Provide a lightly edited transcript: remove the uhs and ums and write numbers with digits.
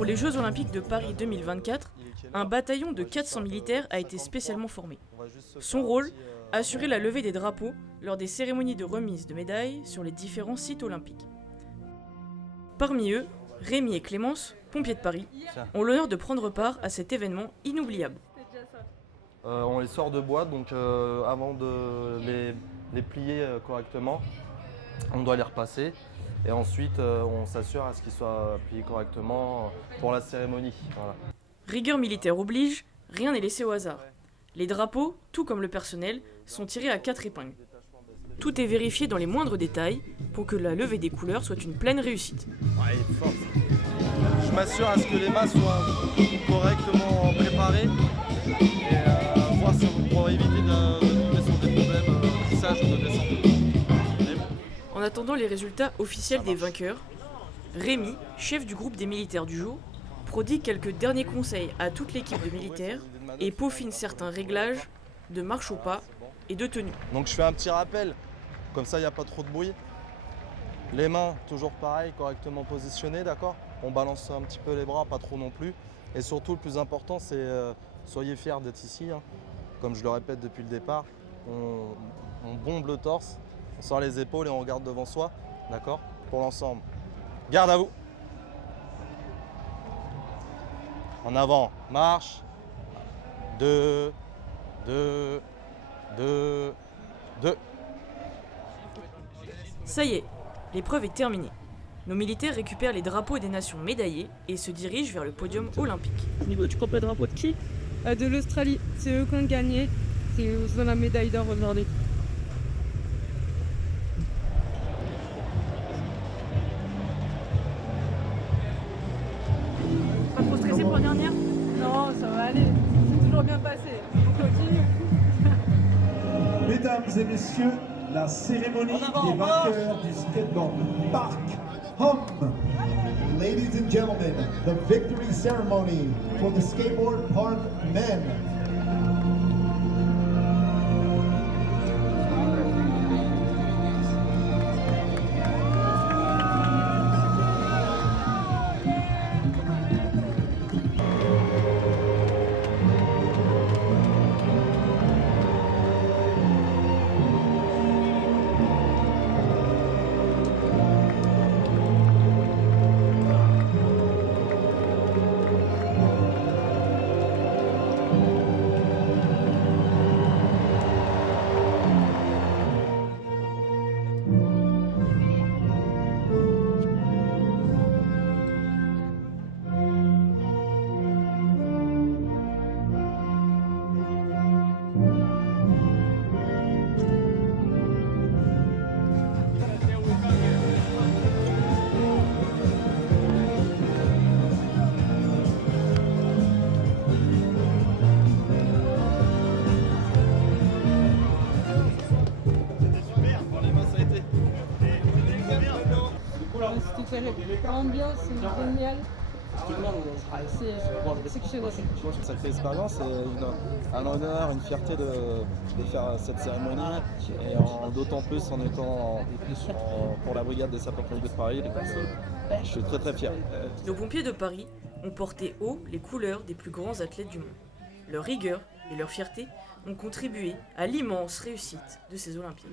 Pour les Jeux Olympiques de Paris 2024, un bataillon de 400 militaires a été spécialement formé. Son rôle, assurer la levée des drapeaux lors des cérémonies de remise de médailles sur les différents sites olympiques. Parmi eux, Rémi et Clémence, pompiers de Paris, ont l'honneur de prendre part à cet événement inoubliable. On les sort de boîte, donc avant de les plier correctement, on doit les repasser. Et ensuite, on s'assure à ce qu'ils soient pliés correctement pour la cérémonie. Voilà. Rigueur militaire oblige, rien n'est laissé au hasard. Les drapeaux, tout comme le personnel, sont tirés à 4 épingles. Tout est vérifié dans les moindres détails pour que la levée des couleurs soit une pleine réussite. Ouais, il est fort. Je m'assure à ce que les mâts soient correctement préparés et voir si on pourra éviter de tomber sur des problèmes de tissage ou de descente. En attendant les résultats officiels des vainqueurs, Rémi, chef du groupe des militaires du jour, prodigue quelques derniers conseils à toute l'équipe de militaires et peaufine certains réglages de marche au pas et de tenue. Donc je fais un petit rappel, comme ça il n'y a pas trop de bruit. Les mains, toujours pareil, correctement positionnées, d'accord? On balance un petit peu les bras, pas trop non plus. Et surtout, le plus important, c'est soyez fiers d'être ici. Hein. Comme je le répète depuis le départ, on bombe le torse, on sort les épaules et on regarde devant soi, d'accord? Pour l'ensemble. Garde à vous. En avant, marche. 2, 2, 2, 2. Ça y est, l'épreuve est terminée. Nos militaires récupèrent les drapeaux des nations médaillées et se dirigent vers le podium olympique. Tu comptes le drapeau de qui? De l'Australie. C'est eux qui ont gagné. Ils ont la médaille d'or aujourd'hui. Pas trop stressé pour la dernière? Non, ça va aller. C'est toujours bien passé. On continue. Mesdames et messieurs, la cérémonie des vainqueurs du skateboard Park Hum. Ladies and gentlemen, the victory ceremony for the skateboard park men. C'était l'ambiance, c'est génial. C'est exceptionnel. Je pense que ça fait expérience et un honneur, une fierté de faire cette cérémonie et d'autant plus en étant pour la brigade des sapeurs-pompiers de Paris. Donc, je suis très très fier. Nos pompiers de Paris ont porté haut les couleurs des plus grands athlètes du monde. Leur rigueur et leur fierté ont contribué à l'immense réussite de ces Olympiades.